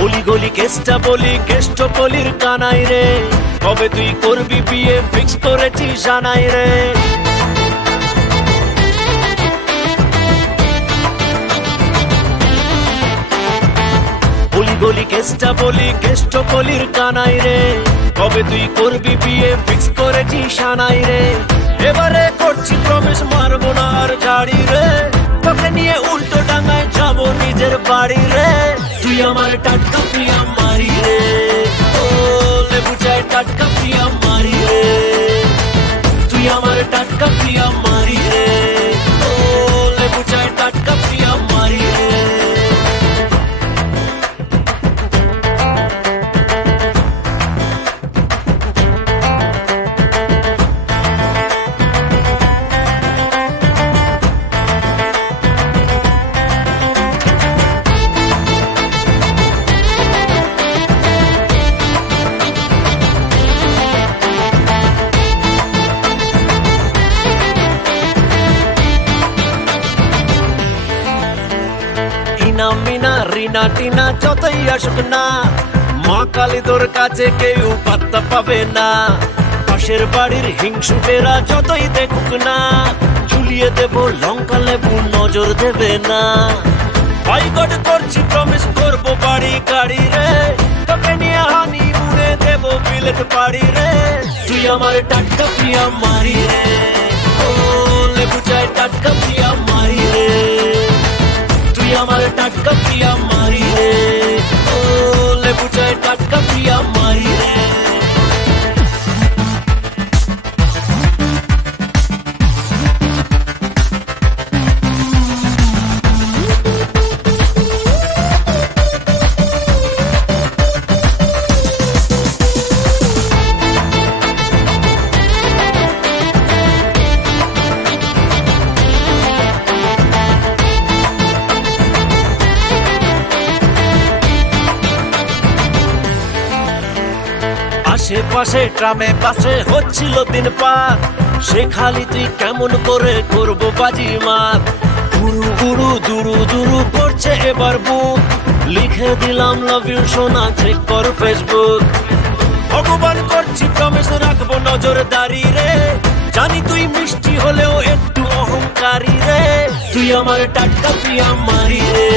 গলি গলি কেষ্টা বলি কেষ্ট বলির কানাই রে, কবে তুই করবি বিয়ে ফিক্স করেছি জানাই রে। গলি গলি কেষ্টা বলি কেষ্ট বলির কানাই রে, কবে তুই করবি বিয়ে ফিক্স করেছি জানাই রে। এবারে করছি প্রমিস মারবো না আর ঝাড়ি রে, তোকে নিয়ে উল্টো ডাঙায় যাবো নিজের বাড়ি রে। তুই আমার টাটকা প্রিয়া মারি রে, ও লেবু চায় টাটকা প্রিয়া মারি রে। তুই আমার টাটকা প্রিয়া মারি রে, ও লেবু চায় টাটকা প্রিয়া মারি রে। মিনা রিনা টিনা যতই আসুক না, মা কালী তোর কাছে কেউ পাত্তা পাবে না। পাশের বাড়ির হিংসুটেরা যতই দেখুক না, ঝুলিয়ে দেব লঙ্কা লেবু নজর দেবে না। বয়কট করছি প্রমিস করবো বাড়ি গাড়ি রে, তোকে নিয়ে হানি মুড়ে দেব বিলেট বাড়ি রে। তুই আমার টাটকা প্রিয়া মারি রে, ও লেবু চায় টাটকা প্রিয়া মারি রে। তুই আমার টাটকা প্রিয়া মারি রে, ও লেবু চায় টাটকা প্রিয়া মারি রে। আশেপাশে ট্রামে পাশে হচ্ছিল দিন পার, সে খালি তুই কেমন করে করবো বাজি মার। গুরু গুরু দুরু দুরু করছে এবার বুক, লিখে দিলাম লাভ ইউ সোনা চেক কর ফেসবুক। ভগবান করছি প্রমিস রাখবো নজরদারি রে, জানি তুই মিষ্টি হলেও একটু অহংকারী রে। তুই আমার টাটকা প্রিয়া মারি রে।